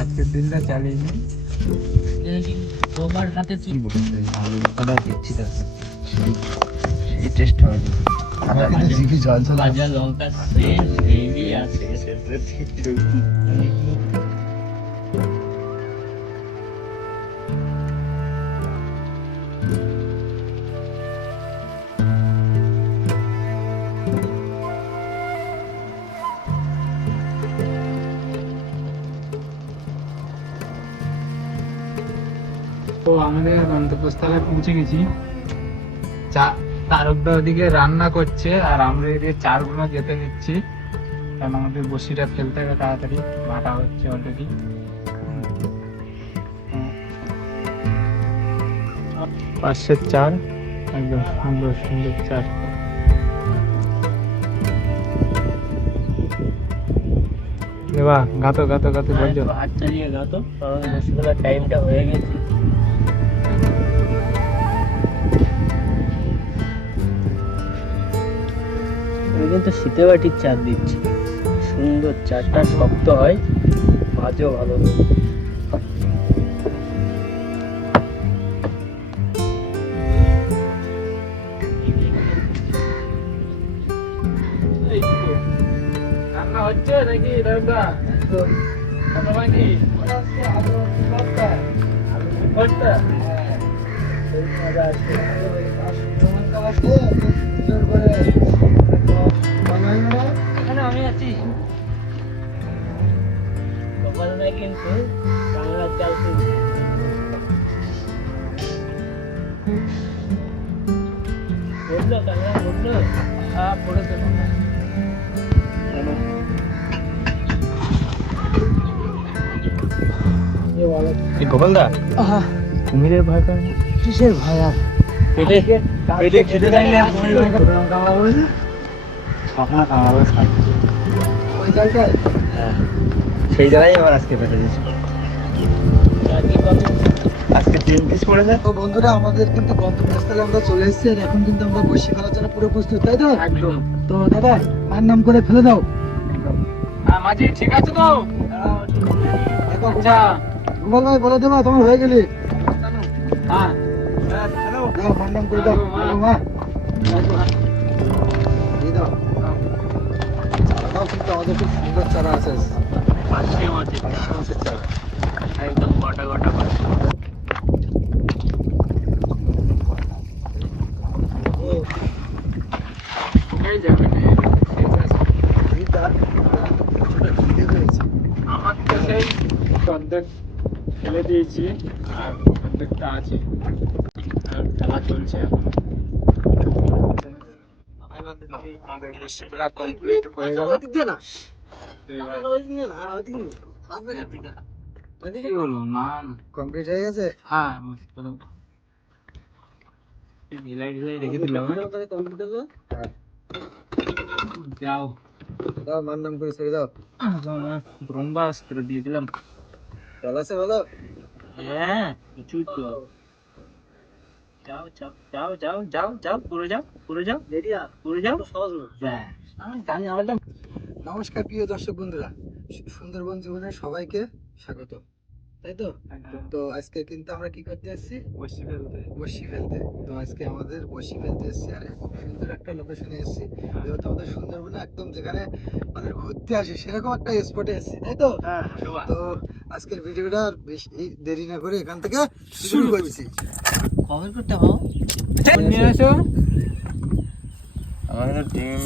আজকের দিনটা চালিয়ে নিই। তোমার হাতে কি বলতে আলু মাখাটা দিচ্ছি তাকে সেই টেস্ট হবে। জিভে জল চলে ভাজা লঙ্কা সেম হেভি আছে। তো আমাদের গন্তব্যস্থলে পৌঁছে গেছি। তারকদা ওদিকে রান্না করছে আর আমরা এদিকে চারগুলো যেতে দিচ্ছি, কারণ আমাদের বসিটা ফেলতে হবে তাড়াতাড়ি, বাটা হচ্ছে অলরেডি। পাঁচশের চার, একদম সুন্দর সুন্দর চার। দেবা গাতো গাতো গাতো বলছো। হাত চালিয়ে দাও তো, কারণ বসিগুলোর টাইমটা হয়ে গেছে। আমি কিন্তু শীতে বাটির চার দিচ্ছি, সুন্দর চারটা শক্ত হয়, ভাজও ভালো। রান্না হচ্ছে নাকি দাদা? কত বাকি? এখানে আমি আছি। সকাল নাই কিন্তু বাংলার চাল বললো, কাংলা বললো। হ্যাঁ পড়ে দেবো। গোপালদা কুমিরের ভয় পায় না? কিসের ভয় আর? পেটে খিদে থাকলে কামড়া বলেছে, সকালে কামড়া বলে খাই। ওই জায়গায় হ্যাঁ সেই জায়গায় আবার আজকে পেটে দিয়েছে। আজকে 3 পিস পড়েছে। তো বন্ধুরা, আমাদের কিন্তু গন্তব্যস্থলে আমরা চলে এসেছি আর এখন কিন্তু আমরা বসি ফেলার জন্য পুরো প্রস্তুত, তাই তো? একদম। তো দাদা আর নাম করে ফেলে দাও। হ্যাঁ মাঝি ঠিক আছে তো? আচ্ছা গোপাল ভাই বলে দেবা তোমার হয়ে গেলি। হ্যাঁ দাও মার নাম করে দাও। মা দিয়ে দাও। চারাটাও কিন্তু আমাদের খুব সুন্দর চারা আছে। পাশে মাঝে মাছের চারা। একদম গোটা গোটা পাশে। এই যাবে না, ঠিক আছে। খিদে পেয়েছে। আমার তো সেই অর্ধেক ফেলে দিয়েছি আর অর্ধেকটা আছে, আর খেলা চলছে এখন। আমাদের বৃষ্টিটা কমপ্লিট হয়ে গেল। কি বলবো না, কমপ্লিট হয়ে গেছে। হ্যাঁ মিলাই ঢিলাই রেখে দিলাম। যাও দাও মার নাম করে ছেড়ে দাও। ব্রহ্মাস্ত্র দিয়ে দিলাম। জল আছে বলো। হ্যাঁ কিছুই তো। যাও যাও যাও যাও যাও যাও, পুরো যাও, পুরো যাও, পুরো যাও। সহজ না। ব্যাস, আমি জানি আমার তো। নমস্কার প্রিয় দর্শক বন্ধুরা, সুন্দরবন জীবনের সবাইকে স্বাগত, তাই তো? একদম তো আজকে কিন্তু আমরা কি করতে এসেছি? বসি ফেলতে। বসি ফেলতে। তো আজকে আমাদের বসি ফেলতে এসেছি আর খুব সুন্দর একটা লোকেশনে এসেছি, যেহেতু আমাদের সুন্দরবনে একদম যেখানে মানুষ ঘুরতে আসে সেরকম একটা স্পটে এসেছি, তাই তো? তো আজকের ভিডিওটা আর বেশি দেরি না করে এখান থেকে শুরু করছি। কমেন্ট করতে হবে। নিয়ে আসো। আমাদের ডিম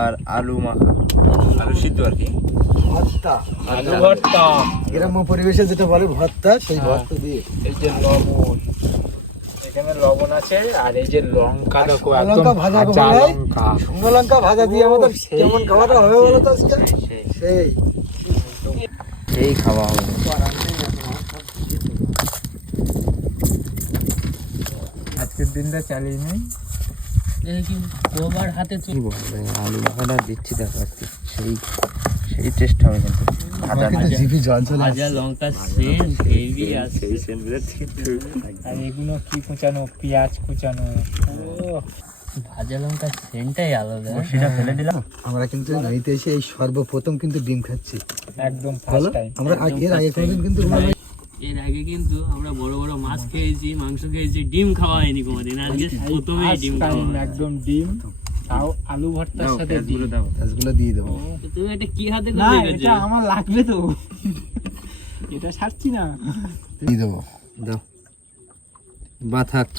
আর আলু মাখা, আলু সিদ্ধ আর কি। ভর্তা, আলু ভর্তা, গ্রাম্য পরিবেশে যেটা বলে ভর্তা, সেই ভর্তা দিয়ে। এই যে লবণ, এখানে লবণ আছে, আর এই যে লঙ্কা দেখো, একদম লঙ্কা ভাজা ভাজা করে লঙ্কা। শুকনো লঙ্কা ভাজা দিয়ে আমাদের সেই কেমন খাওয়াটা হবে বলো তো আজকে? সেই এই খাওয়া হবে। আজকের দিনটা চালিয়ে নেই। দেখি গোবার হাতে কি বলবো, আলু মাখাটা দিচ্ছি দেখো আজকে সেই টেস্ট হবে কিন্তু। ভাজা কিন্তু জিভে জল চলে ভাজা আসছে। লঙ্কা সেম হেভি আছে। আর এগুলো কি কুচানো, পেঁয়াজ কুচানো। ও ভাজা লঙ্কার সেন্টটাই আলাদা। সেটা ফেলে দিলাম। আমরা কিন্তু নদীতে এসে এই সর্বপ্রথম কিন্তু ডিম খাচ্ছি। একদম ভালো, ফার্স্ট টাইম। আমরা এর আগে কোনোদিন কিন্তু এর আগে কিন্তু আমরা বড় বড় মাছ খেয়েছি, মাংস খেয়েছি, ডিম খাওয়া হয়নি কোনোদিন। আজকে প্রথমেই ডিম খাওয়া হলো। একদম ডিম, তাও আলু ভর্তার সাথে ডিম। গাছগুলো দিয়ে দেবো। তো তুমি এটা কি হাতে না করে রেখেছো? এটা আমার লাগবে তো, এটা ছাড়ছি না। দিয়ে দেবো, দাও বা থাক।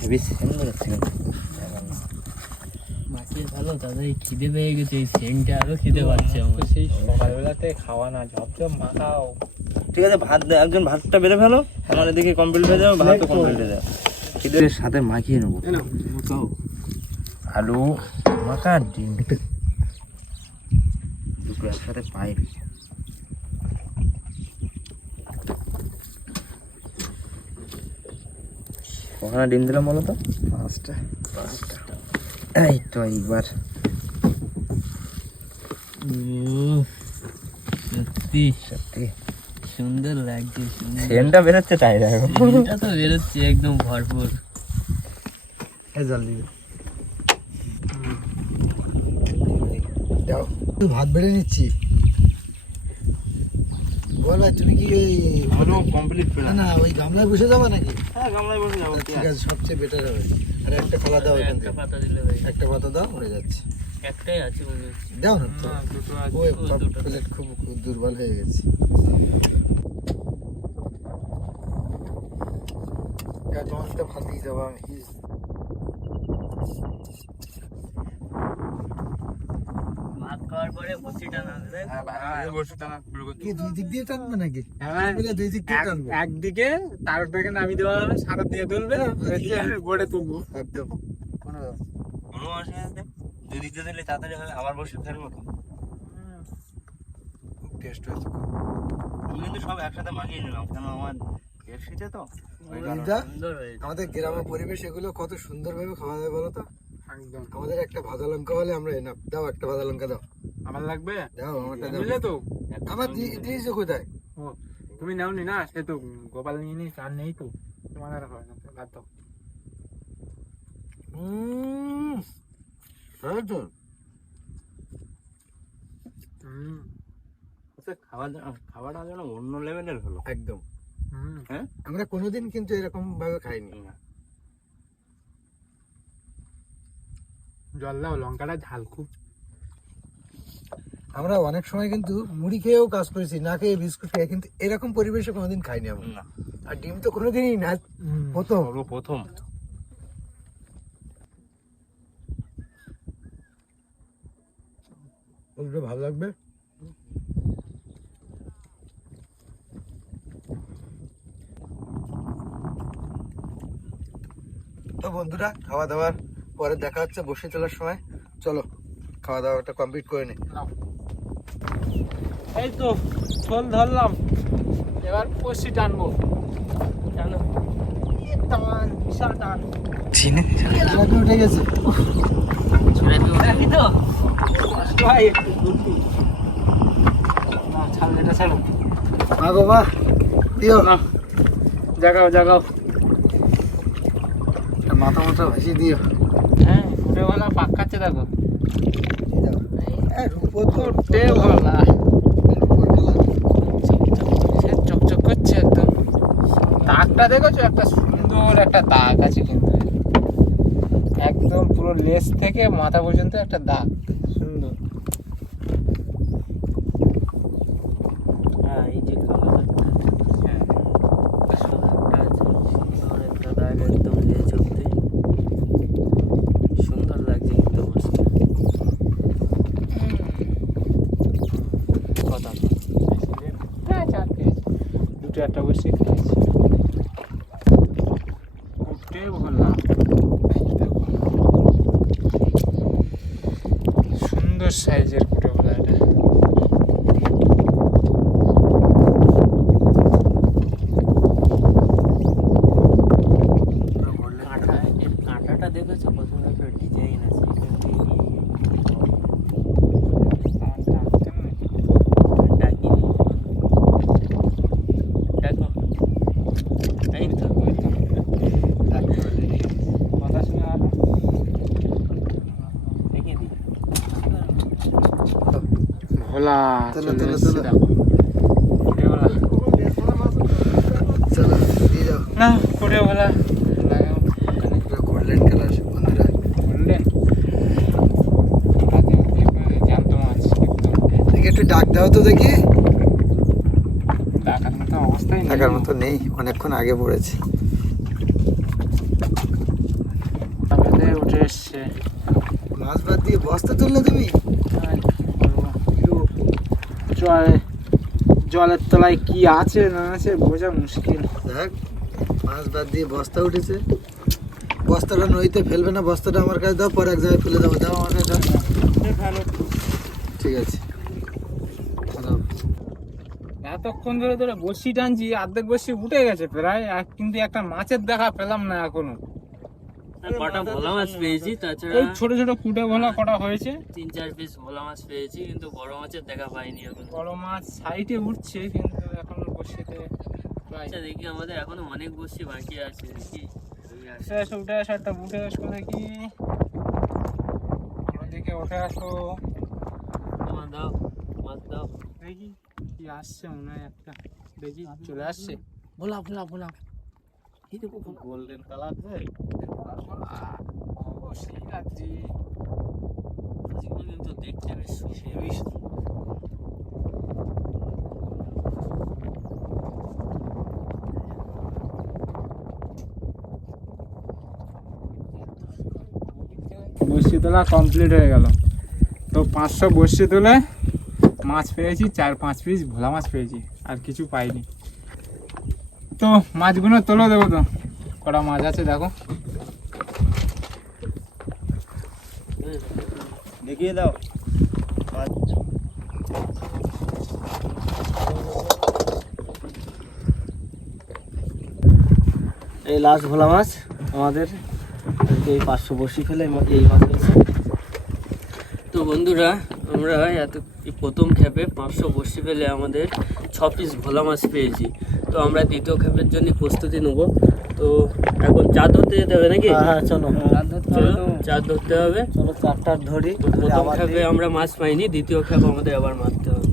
হেভি সেন্ট বেরোচ্ছে কিন্তু। মাছের ভালো, তাদের খিদে পেয়ে গেছে, এই সেন্টটা আরো খিদে পাচ্ছে আমার। সেই সকালবেলাতে খাওয়া না, ঝপঝপ মাখাও। ঠিক আছে, ভাত একজন ভাতটা বেড়ে ফেলো, আমার এদিকে কমপ্লিট হয়ে যাবে, ভাতও কমপ্লিট হয়ে যাবে। খিদের সাথে মাখিয়ে নেবো আলু মাখা আর ডিম দুটো একসাথে পাই। কখানা ডিম দিলাম বলো তো? 5টা। এই তো এইবার সত্যি সত্যি সুন্দর লাগছে, সুন্দর। সেন্টটা বেরোচ্ছে তাই দেখো। সেন্টটা তো বেরোচ্ছে একদম ভরপুর। জল দিয়ে দাও। ভাত বেড়ে নিচ্ছি। বল ভাই, তুমি কি ওই কমপ্লিট না না ওই গামলায় বসে যাবে নাকি? হ্যাঁ গামলায় বসে যাবো। ঠিক আছে, সবচেয়ে বেটার হবে। আর একটা কলা দাও এখান একটা থেকে, পাতা দিলে হয়ে যাবে। একটা পাতা দাও, হয়ে যাচ্ছে। একটাই আছে মনে হচ্ছে। দাও না তো, না, দুটো আছে। ওই দুটো। প্লেট খুব দুর্বল হয়ে গেছে। তোমার তো ভাত দিয়ে যাবো আমি। ভাত খাওয়ার পরে বসিটা না দেবে। কি দুই দিক দিয়ে টানবে নাকি? হ্যাঁ, মিলে দুই দিক দিয়ে টানবো। একদিকে তার থেকে নামিয়ে দেওয়া হবে, সারা দিয়ে তুলবে, গড়ে তুলবো। একদম কোনো ব্যাপার। কোনো অসুবিধা নেই, দুদিক দিয়ে দিলে তাড়াতাড়ি হবে। আবার বসে ফেলবো তো, খুব টেস্ট হয়েছে। আমি কিন্তু সব একসাথে মাখিয়ে নিলাম, কেন আমার এফসিতে তো। দিদা, সুন্দর হয়েছে। আমাদের গ্রামের পরিবেশ এগুলো কত সুন্দরভাবে খাওয়া যায় বলো তো। একদম। আমাদের একটা ভাজা লঙ্কা হলে আমরা এনাফ। দাও একটা ভাজা লঙ্কা দাও, আমার লাগবে, দাও আমারটা দাও। বুঝলে তো? আমার দিয়েছো কোথায়? ও, তুমি নাওনি না, সে তো গোপাল নিয়ে নিস, আর নেই তো, তোমার আর হয় না তো, বাদ দাও। ভালো তো। খাবারটা যেন অন্য লেভেলের হলো একদম। হ্যাঁ, আমরা কোনোদিন কিন্তু এরকম ভাবে খাইনি। জল দাও, লঙ্কাটা ঝাল খুব। আমরা অনেক সময় কিন্তু মুড়ি খেয়েও কাজ করেছি, না খেয়ে বিস্কুট খেয়ে, কিন্তু এরকম পরিবেশে কোনোদিন খাইনি আমরা। না আর ডিম তো কোনোদিনই না, প্রথম। প্রথম। ওগুলো ভালো লাগবে। তো বন্ধুরা, খাওয়া দাওয়ার পরে দেখা হচ্ছে বসে চলার সময়। চলো খাওয়া দাওয়াটা কমপ্লিট করে নি। এই তো শোল ধরলাম, এবার কষি টানবো। জানো টান, বিশাল টান। উঠে গেছে। ছেড়ে দিও নাকি তো? ভাই একটু দুটি। না, ছাড়ো, এটা ছাড়ো। মা গো মা, দিও না, জাগাও জাগাও। মাথা মাথা ভাসিয়ে দিও। হ্যাঁ, উঠে বলা পাক খাচ্ছে দেখো। রূপো তো উঠে বলা। সে চকচক করছে একদম। দাগটা দেখেছো? একটা সুন্দর একটা দাগ আছে কিন্তু, একদম পুরো লেজ থেকে মাথা পর্যন্ত একটা দাগ, সুন্দর। হ্যাঁ, এই যে কালো দাগটা। হ্যাঁ, সাদা একটা আছে। সুন্দর একটা দাগ, একদম লেজ অব্দি। সুন্দর লাগছে কিন্তু মাছটা। কথা তো। হ্যাঁ, চার পিস, দুটো একটা বসে খেয়েছি। উঠে বললাম, সুন্দর সাইজের কুটে বলা এটা। কাঁটা, এর কাঁটাটা দেখেছো? কত একটা ডিজাইন আছে এখান থেকে নিয়ে ডাকিনি। ডাকো। এই তো। চলো, চলে চলো, এসছে চলো। দেখো। কুড়েওয়ালা। চলো দিয়ে যাও। না কুড়েওয়ালা লাগাও ওখানে। গোল্ডেন কালার বন্ধুরা। বললেন জ্যান্ত মাছ একদম দেখি একটু ডাক দাও তো দেখি। ডাকার মতো অবস্থায় নেই। ডাকার মতো নেই, অনেকক্ষণ আগে পড়েছে। তাহলে উঠে এসছে। মাছ বাদ দিয়ে বস্তা তুললে তুমি? আর কি করবো? জলের তলায় কি আছে না আছে বোঝা মুশকিল। দেখ মাছ বাদ দিয়ে বস্তা উঠেছে। বস্তাটা নদীতে ফেলবে না, বস্তাটা আমার কাছে দাও, পরে এক জায়গায় ফেলে দেবো। দাও আমার কাছে দাও। ঠিক আছে দাও। এতক্ষণ ধরে ধরে বসি টানছি, অর্ধেক বসি উঠে গেছে প্রায়, কিন্তু একটা মাছের দেখা পেলাম না এখনো। কটা ভোলা মাছ পেয়েছি, তাছাড়া ওই ছোট ছোট কুটে ভোলা কটা হয়েছে। 3-4 পিস ভোলা মাছ পেয়েছি, কিন্তু বড় মাছের দেখা পাইনি এখন। বড় মাছ সাইডে উঠছে কিন্তু এখন বসিতে প্রায় আচ্ছা দেখি, আমাদের এখনো অনেক বসি বাকি আছে, দেখি এসে উঠে আসো, একটা উঠে আসো দেখি, ওদিকে উঠে আসো তোমার দাও, মাছ দাও। দেখি কি আসছে, মনে হয় একটা দেখি চলে আসছে। ভোলা ভোলা ভোলা এই দেখো গোল্ডেন কালার শিবরাত্রি কিন্তু দেখতে বেশ হেভি। বসি তোলা কমপ্লিট হয়ে গেল। তো 500 বসি তোলে মাছ পেয়েছি, 4-5 পিস ভোলা মাছ পেয়েছি, আর কিছু পাইনি। তো মাছগুলো তোলো দেবো তো, কটা মাছ আছে দেখো। দেখিয়ে দাও মাছ। এই লাস্ট ভোলা মাছ আমাদের, এই 500 বসি ফেলে এই মাছ পেয়েছি। তো বন্ধুরা, আমরা এই প্রথম খেপে 500 বসি ফেলে আমাদের 6 পিস ভোলা মাছ পেয়েছি। তো আমরা দ্বিতীয় খেপের জন্য প্রস্তুতি নেব। তো এখন চার ধরতে যেতে হবে নাকি? হ্যাঁ চলো। চলো চার ধরতে হবে। চলো চারটা ধরি। তো প্রথম খেপে আমরা মাছ পাইনি, দ্বিতীয় খেপ আমাদের আবার মারতে হবে।